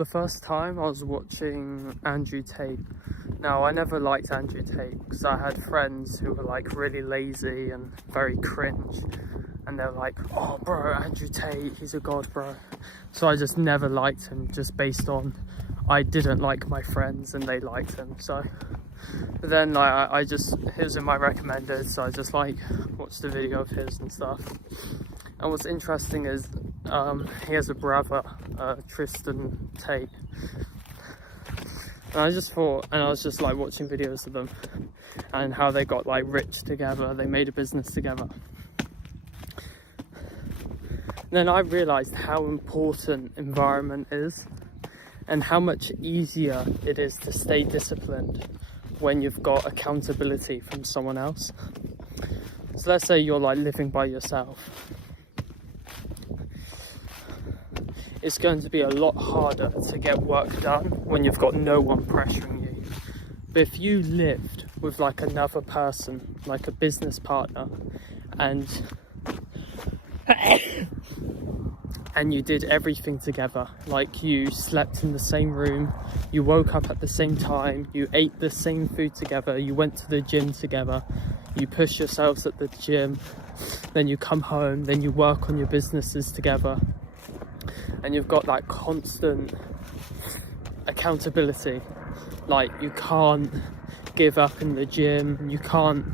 the first time I was watching Andrew Tate. Now, I never liked Andrew Tate because I had friends who were like really lazy and very cringe, and they're like, oh bro, Andrew Tate, he's a god, bro. So I just never liked him, just based on I didn't like my friends and they liked him. So but then like I just, he was in my recommended, so I just like watched a video of his and stuff. And what's interesting is he has a brother, Tristan Tate. And I just thought, and I was just like watching videos of them and how they got like rich together, they made a business together. Then I realized how important environment is and how much easier it is to stay disciplined when you've got accountability from someone else. So let's say you're like living by yourself. It's going to be a lot harder to get work done when you've got no one pressuring you. But if you lived with like another person, like a business partner, and you did everything together, like you slept in the same room, you woke up at the same time, you ate the same food together, you went to the gym together, you push yourselves at the gym, then you come home, then you work on your businesses together, and you've got like constant accountability. Like you can't give up in the gym, you can't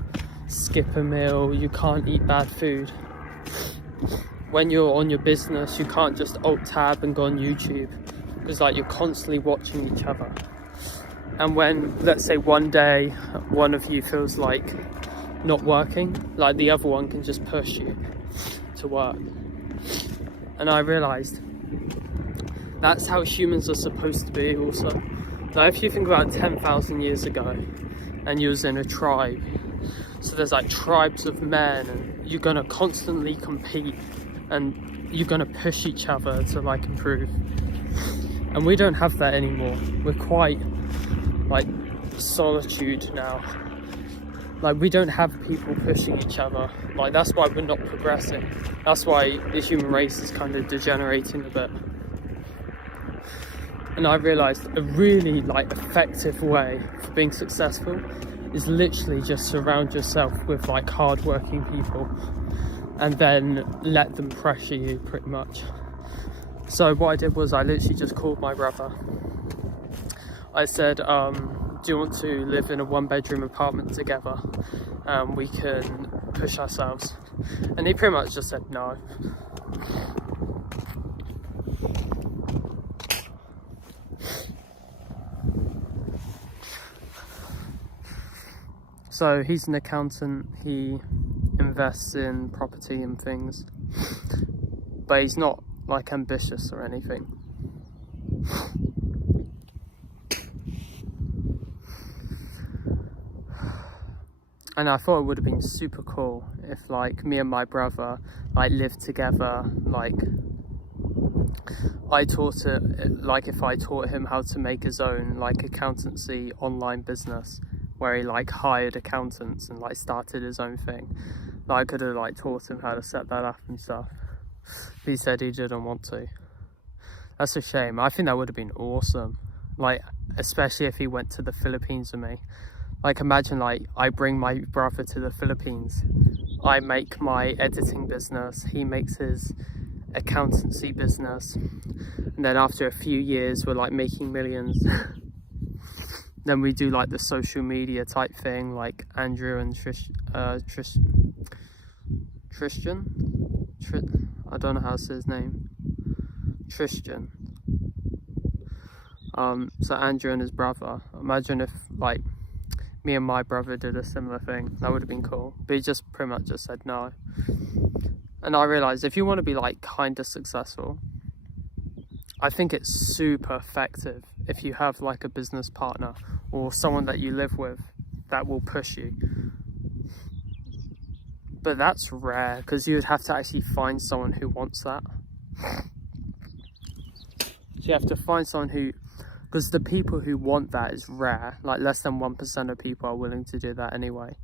skip a meal, you can't eat bad food. When you're on your business, you can't just alt tab and go on YouTube, because like you're constantly watching each other. And when, let's say one day one of you feels like not working, like the other one can just push you to work. And I realized that's how humans are supposed to be also. Like if you think about 10,000 years ago and you was in a tribe, so there's like tribes of men, and you're gonna constantly compete and you're gonna push each other to like improve. And we don't have that anymore. We're quite like solitude now. Like we don't have people pushing each other. Like that's why we're not progressing. That's why the human race is kind of degenerating a bit. And I realized a really like effective way for being successful is literally just surround yourself with like hardworking people and then let them pressure you pretty much. So what I did was I literally just called my brother. I said, do you want to live in a 1-bedroom apartment together? We can push ourselves. And he pretty much just said no. So he's an accountant, he invests in property and things, but he's not like ambitious or anything. And I thought it would have been super cool if like me and my brother like lived together, like I taught it, like if I taught him how to make his own like accountancy online business where he like hired accountants and like started his own thing. Like, I could have like taught him how to set that up and stuff. But he said he didn't want to. That's a shame. I think that would have been awesome. Like, especially if he went to the Philippines with me. Like imagine like I bring my brother to the Philippines, I make my editing business, he makes his accountancy business, and then after a few years we're like making millions. Then we do like the social media type thing, like Andrew and Tristan? I don't know how to say his name. Tristan. So Andrew and his brother. Imagine if like me and my brother did a similar thing. That would have been cool. But he just pretty much just said no. And I realized if you want to be like kind of successful, I think it's super effective if you have like a business partner or someone that you live with that will push you. But that's rare because you would have to actually find someone who wants that. So you have to find someone who, because the people who want that is rare, like less than 1% of people are willing to do that anyway.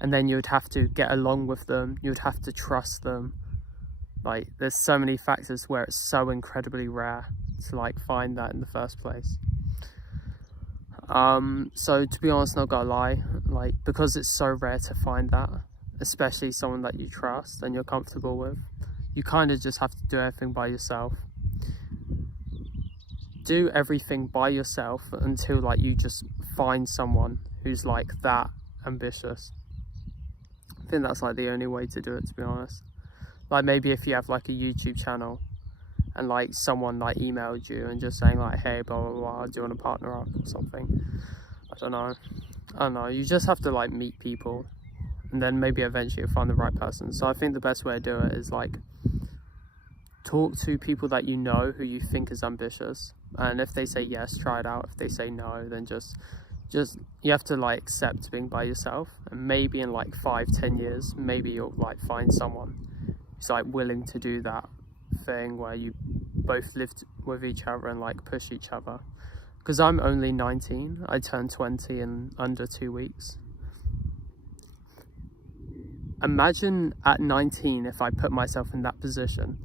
And then you would have to get along with them, you would have to trust them. Like there's so many factors where it's so incredibly rare to like find that in the first place. So to be honest, not gonna lie, like, because it's so rare to find that, especially someone that you trust and you're comfortable with, you kind of just have to do everything by yourself. Do everything by yourself until like you just find someone who's like that ambitious. I think that's like the only way to do it, to be honest. Like, maybe if you have like a YouTube channel and like someone like emailed you and just saying like, hey, blah blah blah, do you want to partner up or something? I don't know, you just have to like meet people, and then maybe eventually you'll find the right person. So I think the best way to do it is like talk to people that you know who you think is ambitious, and if they say yes, try it out. If they say no, then just you have to like accept being by yourself, and maybe in like 5-10 years, maybe you'll like find someone who's like willing to do that thing where you both live with each other and like push each other. Because I'm only 19, I turned 20 in under 2 weeks. Imagine at 19 if I put myself in that position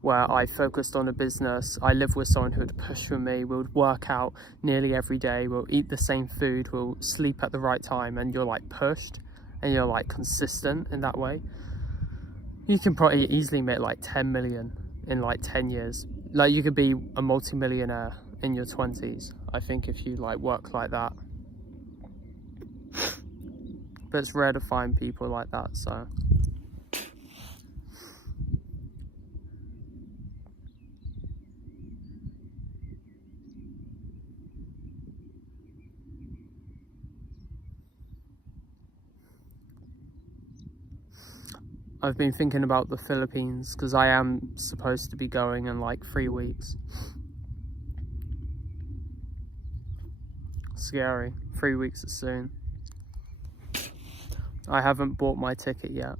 where I focused on a business, I lived with someone who would push for me, we would work out nearly every day, we'll eat the same food, we'll sleep at the right time, and you're like pushed and you're like consistent in that way. You can probably easily make like 10 million in like 10 years. Like, you could be a multi-millionaire in your 20s, I think, if you like work like that. But it's rare to find people like that, so. I've been thinking about the Philippines because I am supposed to be going in like 3 weeks. Scary. 3 weeks is soon. I haven't bought my ticket yet.